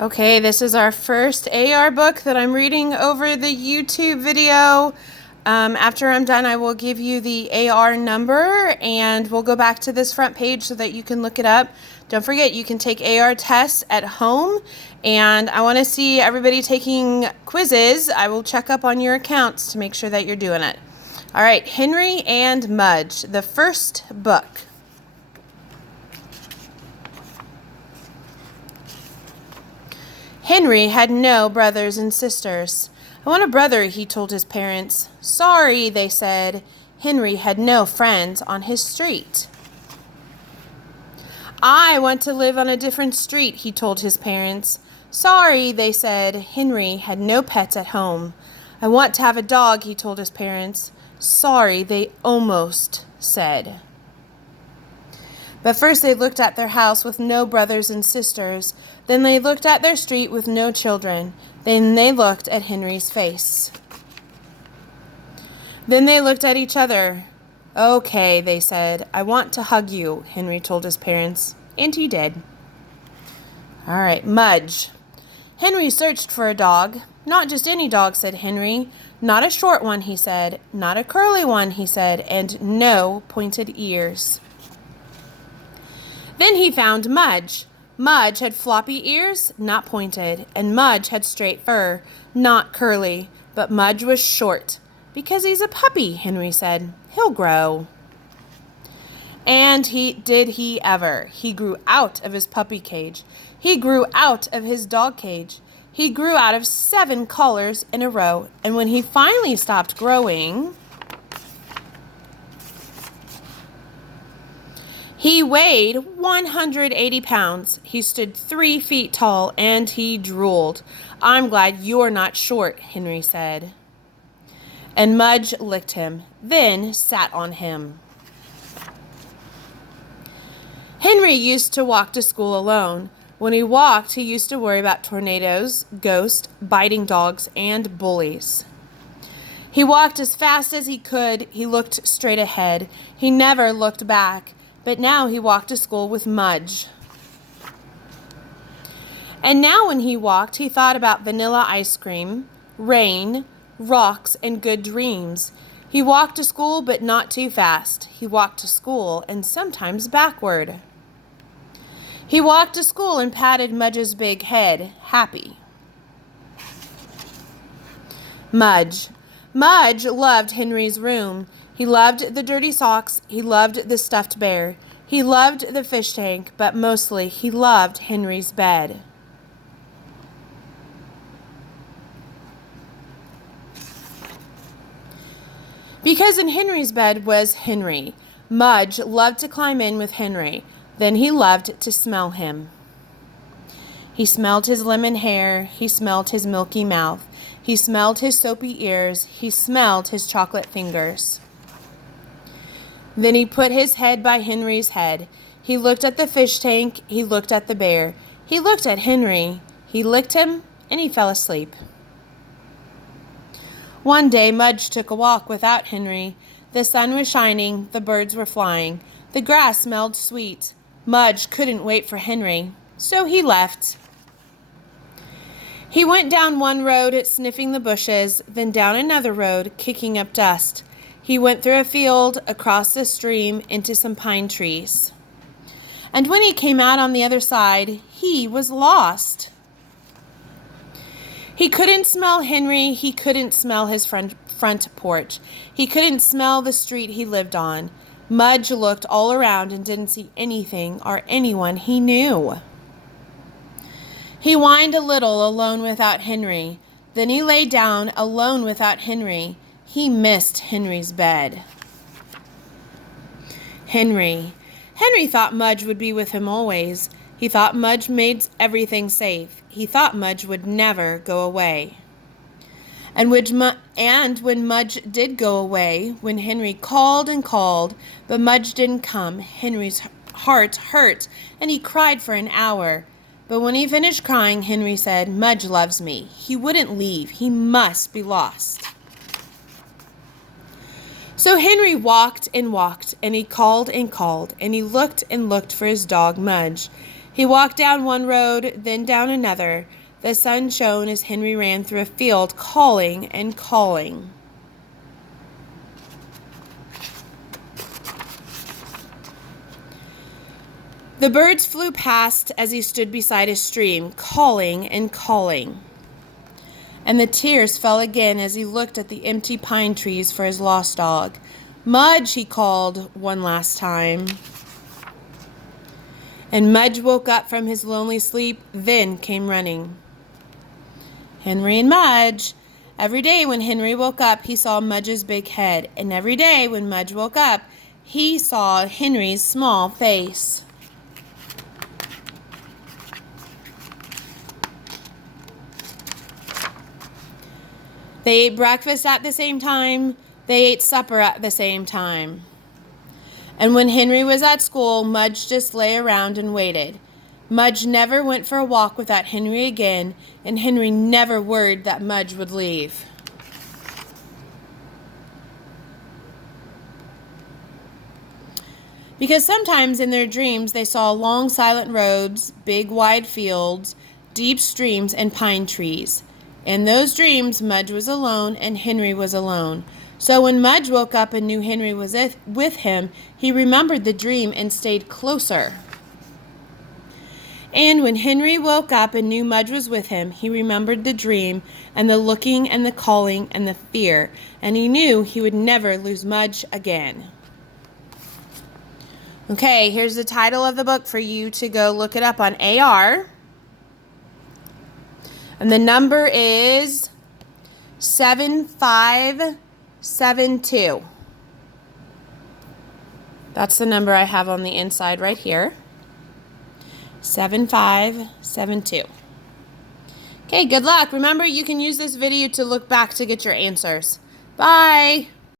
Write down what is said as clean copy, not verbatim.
Okay, this is our first AR book that I'm reading over the YouTube video. After I'm done, I will give you the AR number and we'll go back to this front page so that you can look it up. Don't forget, you can take AR tests at home, and I want to see everybody taking quizzes. I will check up on your accounts to make sure that you're doing it. All right, Henry and Mudge, the first book. Henry had no brothers and sisters. "I want a brother," he told his parents. "Sorry," they said. Henry had no friends on his street. "I want to live on a different street," he told his parents. "Sorry," they said. Henry had no pets at home. "I want to have a dog," he told his parents. "Sorry," they almost said. But first they looked at their house with no brothers and sisters. Then they looked at their street with no children. Then they looked at Henry's face. Then they looked at each other. "Okay," they said. "I want to hug you," Henry told his parents. And he did. All right, Mudge. Henry searched for a dog. "Not just any dog," said Henry. "Not a short one," he said. "Not a curly one," he said. "And no pointed ears." Then he found Mudge. Mudge had floppy ears, not pointed, and Mudge had straight fur, not curly, but Mudge was short. "Because he's a puppy," Henry said. "He'll grow." And he ever. He grew out of his puppy cage. He grew out of his dog cage. He grew out of 7 collars in a row, and when he finally stopped growing, he weighed 180 pounds. He stood 3 feet tall, and he drooled. "I'm glad you're not short," Henry said. And Mudge licked him, then sat on him. Henry used to walk to school alone. When he walked, he used to worry about tornadoes, ghosts, biting dogs, and bullies. He walked as fast as he could. He looked straight ahead. He never looked back. But now he walked to school with Mudge. And now when he walked, he thought about vanilla ice cream, rain, rocks, and good dreams. He walked to school, but not too fast. He walked to school, and sometimes backward. He walked to school and patted Mudge's big head, happy. Mudge. Mudge loved Henry's room. He loved the dirty socks. He loved the stuffed bear. He loved the fish tank, but mostly he loved Henry's bed. Because in Henry's bed was Henry. Mudge loved to climb in with Henry. Then he loved to smell him. He smelled his lemon hair. He smelled his milky mouth. He smelled his soapy ears. He smelled his chocolate fingers. Then he put his head by Henry's head. He looked at the fish tank. He looked at the bear. He looked at Henry. He licked him, and he fell asleep. One day, Mudge took a walk without Henry. The sun was shining. The birds were flying. The grass smelled sweet. Mudge couldn't wait for Henry, so he left. He went down one road, sniffing the bushes, then down another road, kicking up dust. He went through a field, across the stream, into some pine trees. And when he came out on the other side, he was lost. He couldn't smell Henry. He couldn't smell his front porch. He couldn't smell the street he lived on. Mudge looked all around and didn't see anything or anyone he knew. He whined a little, alone without Henry. Then he lay down, alone without Henry. He missed Henry's bed. Henry thought Mudge would be with him always. He thought Mudge made everything safe. He thought Mudge would never go away. And when Mudge did go away, when Henry called and called, but Mudge didn't come, Henry's heart hurt, and he cried for an hour. But when he finished crying, Henry said, "Mudge loves me. He wouldn't leave. He must be lost." So Henry walked and walked, and he called and called, and he looked and looked for his dog Mudge. He walked down one road, then down another. The sun shone as Henry ran through a field, calling and calling. The birds flew past as he stood beside a stream, calling and calling. And the tears fell again as he looked at the empty pine trees for his lost dog. "Mudge," he called one last time. And Mudge woke up from his lonely sleep, then came running. Henry and Mudge. Every day when Henry woke up, he saw Mudge's big head. And every day when Mudge woke up, he saw Henry's small face. They ate breakfast at the same time. They ate supper at the same time. And when Henry was at school, Mudge just lay around and waited. Mudge never went for a walk without Henry again, and Henry never worried that Mudge would leave. Because sometimes in their dreams they saw long silent roads, big wide fields, deep streams, and pine trees. In those dreams, Mudge was alone and Henry was alone. So when Mudge woke up and knew Henry was with him, he remembered the dream and stayed closer. And when Henry woke up and knew Mudge was with him, he remembered the dream and the looking and the calling and the fear, and he knew he would never lose Mudge again. Okay, here's the title of the book for you to go look it up on AR. And the number is 7572. That's the number I have on the inside right here. 7572. Okay, good luck. Remember, you can use this video to look back to get your answers. Bye.